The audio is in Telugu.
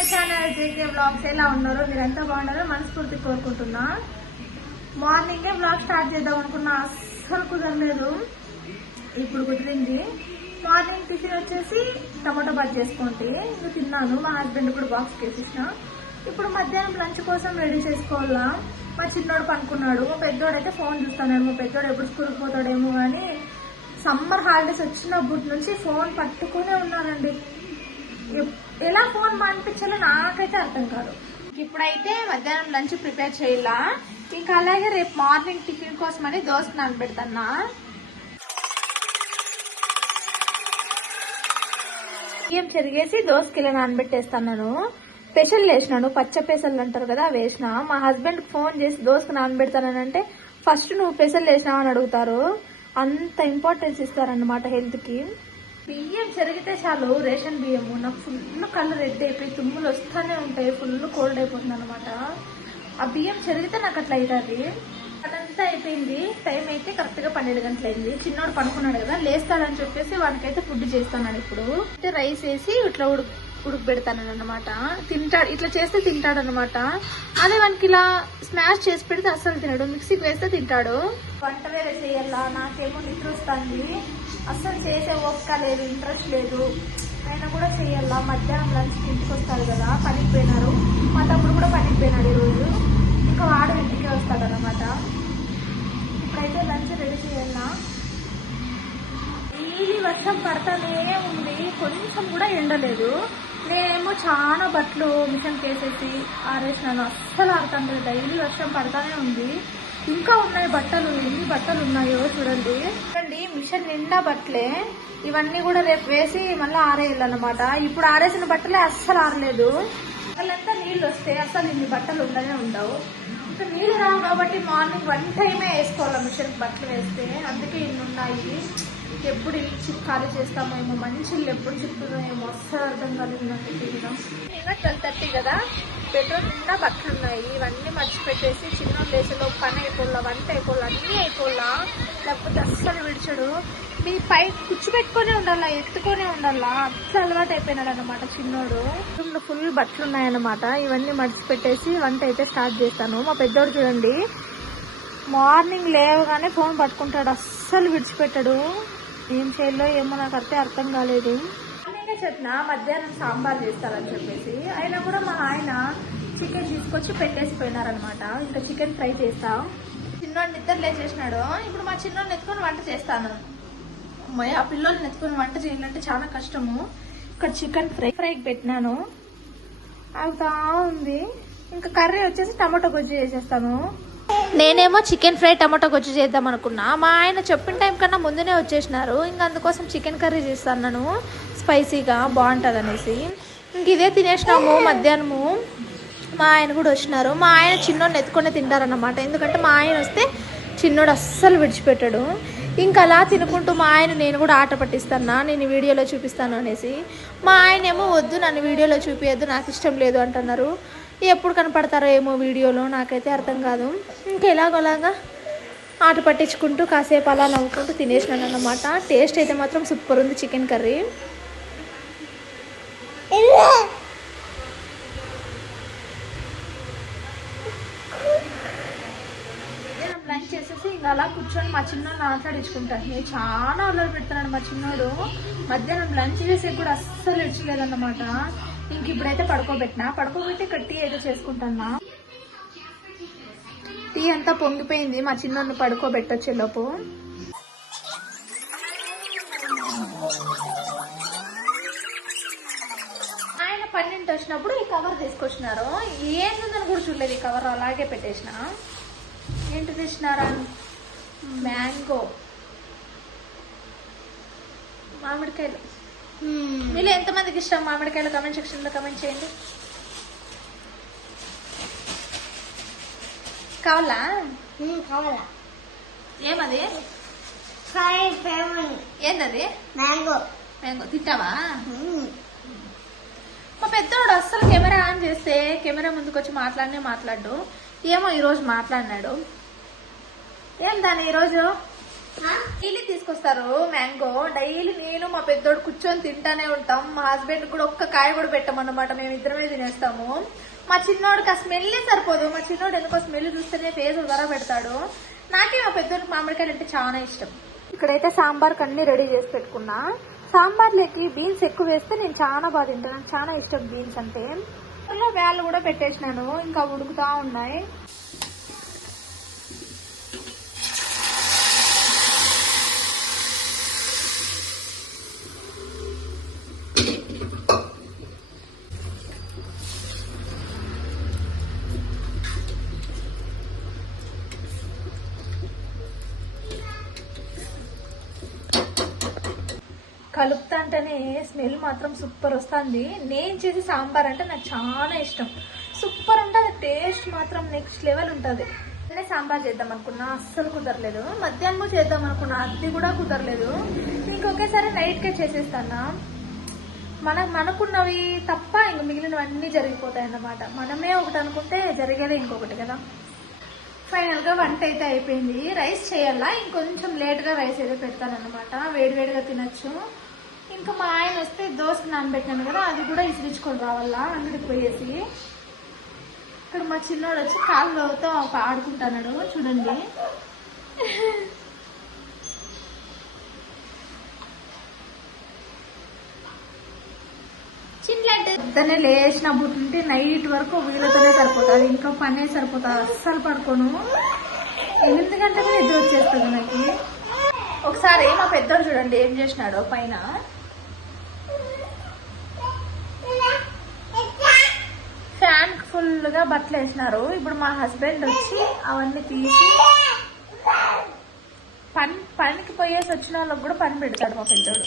My channel JK blogs. ఎలా ఉన్నారో మీరంతా బాగున్నారో మనస్ఫూర్తి కోరుకుంటున్నా. మార్నింగే బ్లాగ్ స్టార్ట్ చేద్దాం అనుకున్నా, అస్సలు కుదరలేదు. ఇప్పుడు కుదిరింది. మార్నింగ్ టిఫిన్ వచ్చేసి టమాటో బాత్ చేసుకోండి, ఇంకా తిన్నాను. మా హస్బెండ్ కూడా బాక్స్ వేసేసిన. ఇప్పుడు మధ్యాహ్నం లంచ్ కోసం రెడీ చేసుకోవాలా. మా చిన్నోడు పనుకున్నాడు, మా పెద్దోడు అయితే ఫోన్ చూస్తున్నాడు. మా పెద్దోడు ఎప్పుడు స్కూల్కి పోతాడేమో కానీ సమ్మర్ హాలిడేస్ వచ్చినప్పటి నుంచి ఫోన్ పట్టుకునే ఉన్నారండి. ఎలా ఫోన్ మానిపించాలో నాకైతే అర్థం కాదు. ఇప్పుడైతే మధ్యాహ్నం లంచ్ ప్రిపేర్ చేయాలా. ఇంకా అలాగే రేపు మార్నింగ్ టిఫిన్ కోసం అని దోశ నానబెడతానా. బియ్యం చెరిగేసి దోశకి ఇలా నానబెట్టేస్తాను. పెసలు వేసినాను, పచ్చ పెసలు అంటారు కదా, వేసిన. మా హస్బెండ్ ఫోన్ చేసి దోశకు నానబెడతానంటే ఫస్ట్ నువ్వు పెసలు వేసినావు అని అడుగుతారు. అంత ఇంపార్టెన్స్ ఇస్తారన్నమాట హెల్త్ కి. బియ్యం చెరిగితే చాలు, రేషన్ బియ్యము, నాకు ఫుల్ కళ్ళు రెడ్ అయిపోయి తుమ్ములు వస్తూనే ఉంటాయి, ఫుల్ కోల్డ్ అయిపోతుంది అనమాట. ఆ బియ్యం చెరిగితే నాకు అట్లా అవుతుంది. అదంతా అయిపోయింది. టైం అయితే కరెక్ట్ గా 12 గంటలు అయింది. చిన్నోడు పడుకున్నాడు కదా, లేస్తాడని చెప్పేసి వానికైతే ఫుడ్ చేస్తాను. ఇప్పుడు రైస్ వేసి ఇట్లా ఉడకబెడతాను అనమాట. తింటాడు, ఇట్లా చేస్తే తింటాడు అనమాట. అదే వానికి ఇలా స్మాష్ చేసి పెడితే అస్సలు తినడు, మిక్సీకి వేస్తే తింటాడు. వంట వేరే చేయాలా, నాకేమో నిద్ర వస్తుంది, అస్సలు చేసే ఓపిక లేదు, ఇంట్రెస్ట్ లేదు. అయినా కూడా చేయాలా. మధ్యాహ్నం లంచ్ ఇంటికి వస్తారు కదా, పనికి పోయినారు. మా తమ్ముడు కూడా పనికి పోయినాడు ఈరోజు. ఇంకా వాడు ఇంటికే వస్తాడు అనమాట. ఇప్పుడైతే లంచ్ రెడీ చేయాలా. డైలీ వర్షం పడతానే ఉంది, కొంచెం కూడా ఎండలేదు. నేనేమో చాలా బట్టలు మిషన్ కేసేసి ఆరేసినాను, అస్సలు ఆడతాను. డైలీ వర్షం పడతానే ఉంది. ఇంకా ఉన్నాయి బట్టలు, ఎన్ని బట్టలు ఉన్నాయో చూడండి. మిషన్ నిండా బట్టలే. ఇవన్నీ కూడా రేపు వేసి మళ్ళీ ఆరేయాలన్నమాట. ఇప్పుడు ఆరేసిన బట్టలే అస్సలు ఆరలేదు. బట్టలంతా నీళ్ళు వస్తే అసలు ఇన్ని బట్టలు ఉండనే ఉండవు. ఇంకా నీళ్ళు రావు కాబట్టి మార్నింగ్ 1 టైమే వేసుకోవాలి మిషన్ బట్టలు వేస్తే. అందుకే ఇన్ని ఉన్నాయి. ఎప్పుడు ఇల్లు ఖాళీ చేస్తామేమో, మంచి ఇల్లు ఎప్పుడు చెప్తున్నామేమో అస్సలు అర్థం కాలేదు నాకు. తినడం ఇంకా 12:30 కదా, బెడ్రూమ్ నిండా బట్టలు ఉన్నాయి. ఇవన్నీ మర్చిపెట్టేసి చిన్నోళ్ళు లేచేలో పని అయిపోలా, వంట అయిపోలా, అన్నీ అయిపోలా. లేకపోతే అస్సలు విడిచడు. మీ పై కూర్చోబెట్టుకునే ఉండాలా, ఎత్తుకొనే ఉండాలా, అట్లా అలవాటు అయిపోయినాడు అనమాట చిన్నోడు. ఫుల్ బట్టలు ఉన్నాయన్నమాట. ఇవన్నీ మర్చిపెట్టేసి వంట అయితే స్టార్ట్ చేస్తాను. మా పెద్దోడు చూడండి, మార్నింగ్ లేవగానే ఫోన్ పట్టుకుంటాడు, అస్సలు విడిచిపెట్టాడు. ఏం చేయాలో ఏమో నాకు అర్థం కాలేదు. నేనే చెప్పిన మధ్యాహ్నం సాంబార్ చేస్తారని చెప్పేసి, అయినా కూడా మా ఆయన చికెన్ తీసుకొచ్చి పెట్టేసి పోయినారనమాట. ఇంకా చికెన్ ఫ్రై చేస్తా. చిన్నోడిని నిద్ర లేచేసినాడు. ఇప్పుడు మా చిన్నోడిని ఎత్తుకొని వంట చేస్తాను. ఆ పిల్లల్ని ఎత్తుకొని వంట చేయాలంటే చాలా కష్టము. ఇక్కడ చికెన్ ఫ్రైకి పెట్టినాను, అవుతా ఉంది. ఇంకా కర్రీ వచ్చేసి టమాటో గొజ్జు చేసేస్తాను. నేనేమో చికెన్ ఫ్రై టమాటో గొజ్జు చేద్దాం అనుకున్నా. మా ఆయన చెప్పిన టైం కన్నా ముందునే వచ్చేసినారు. ఇంకా అందుకోసం చికెన్ కర్రీ చేస్తాను, స్పైసీగా బాగుంటుంది అనేసి. ఇంక ఇదే తినేసినాము. మధ్యాహ్నము మా ఆయన కూడా వచ్చినారు. మా ఆయన చిన్నోడిని ఎత్తుకొని తింటారన్నమాట. ఎందుకంటే మా ఆయన వస్తే చిన్నోడు అస్సలు విడిచిపెట్టాడు. ఇంకా అలా తినుకుంటూ మా ఆయన నేను కూడా ఆట పట్టిస్తాను, నేను వీడియోలో చూపిస్తాను అనేసి. మా ఆయన ఏమో వద్దు, నన్ను వీడియోలో చూపించద్దు, నాకు ఇష్టం లేదు అంటున్నారు. ఎప్పుడు కనపడతారో ఏమో వీడియోలో, నాకైతే అర్థం కాదు. ఇంకా ఎలాగోలాగా ఆట పట్టించుకుంటూ కాసేపు అలా నవ్వుకుంటూ తినేసినాను అన్నమాట. టేస్ట్ అయితే మాత్రం సూపర్ ఉంది చికెన్ కర్రీ. లంచ్ చేసేసి ఇంకా అలా కూర్చొని మా చిన్నోడు ఆటలాడించుకుంటాను. నేను చాలా అల్లరి పెడుతున్నాడు మా చిన్నోడు. మధ్యాహ్నం లంచ్ చేసే కూడా అస్సలు ఇచ్చలేదన్నమాట. ఇంక ఇప్పుడైతే పడుకోబెట్టి ఇక్కడ టీ అయితే చేసుకుంటున్నా. టీ అంతా పొంగిపోయింది, మా చిన్నోడిని పడుకోబెట్టొచ్చే లోపు. ఆయన 12 వచ్చినప్పుడు ఈ కవర్ తీసుకొచ్చినారు. ఏందని కూడా చూడలేదు, ఈ కవర్ అలాగే పెట్టేసిన. ఏంటి తెచ్చినారా? మ్యాంగో, మామిడికాయలు. మీలో ఎంతమందికి ఇష్టం మామిడికాయలు? కమెంట్ సెక్షన్ లో కమెంట్ చేయండి. కావాలా? ఏమది? ఏందది? మ్యాంగో. తింటావా? మా పెద్దోడు అస్సలు కెమెరా ఆన్ చేస్తే కెమెరా ముందుకు వచ్చి మాట్లాడు. ఏమో ఈరోజు మాట్లాడినాడు. ఏం దాని ఈరోజు డైలీ తీసుకొస్తారు మ్యాంగో. డైలీ నేను మా పెద్దోడు కూర్చొని తింటానే ఉంటాం. మా హస్బెండ్ కూడా ఒక్క కాయ కూడా పెట్టమన్నమాట, మేము ఇద్దరమే తినేస్తాము. మా చిన్నోడికి ఆ స్మెల్లే సరిపోదు. మా చిన్నోడు ఎందుకో స్మెల్ చూస్తేనే ఫేస్ ఉదర పెడతాడు. నాకే మా పెద్దోడికి మామిడికాయలు అంటే చాలా ఇష్టం. ఇక్కడైతే సాంబార్కి అన్ని రెడీ చేసి పెట్టుకున్నా. సాంబార్లోకి బీన్స్ ఎక్కువ వేస్తే నేను చాలా బాగా తింటాను, నాకు చాలా ఇష్టం బీన్స్ అంటే. వేళ్ళు కూడా పెట్టేసినాను, ఇంకా ఉడుకుతా ఉన్నాయి. కలుపుతాంటేనే స్మెల్ మాత్రం సూపర్ వస్తుంది. నేను చేసే సాంబార్ అంటే నాకు చాలా ఇష్టం, సూపర్ ఉంటుంది. టేస్ట్ మాత్రం నెక్స్ట్ లెవెల్ ఉంటుంది. నేనే సాంబార్ చేద్దాం అనుకున్నా, అస్సలు కుదరలేదు. మధ్యాహ్నం చేద్దాం అనుకున్నా, అది కూడా కుదరలేదు. ఇంకొకేసారి నైట్కే చేసేస్తానా. మనకున్నవి తప్ప ఇంక మిగిలినవన్నీ జరిగిపోతాయి అన్నమాట. మనమే ఒకటి అనుకుంటే జరిగేదే ఇంకొకటి కదా. ఫైనల్ గా వంట అయితే అయిపోయింది. రైస్ చేయాలా, ఇంకొంచెం లేట్ గా రైస్ అయితే పెడతాను అనమాట, వేడివేడిగా తినచ్చు. ఇంకా మా ఆయన వస్తే దోశ నానబెట్టాను కదా, అది కూడా ఇసిరించుకొని రావాలా అంగడికి పోయేసి. ఇక్కడ మా చిన్నోడు వచ్చి కాళ్ళతో ఆడుకుంటున్నాడు చూడండి. పొద్దున్నే లేచిన బుట్టుంటే నైట్ వరకు వీళ్ళతోనే సరిపోతుంది, ఇంకా పనే సరిపోతుంది. అస్సలు పడుకోను, 8 గంటలకు నిద్ర వచ్చేస్తుంది నాకు. ఒకసారి మా పెద్దోడు చూడండి ఏం చేసినాడో. పైన ఫ్యాన్ ఫుల్ గా బట్టలు వేసినారు. ఇప్పుడు మా హస్బెండ్ వచ్చి అవన్నీ తీసి పనికి పోయేసి వచ్చిన వాళ్ళకి కూడా పని పెడతాడు మా పెద్దోడు.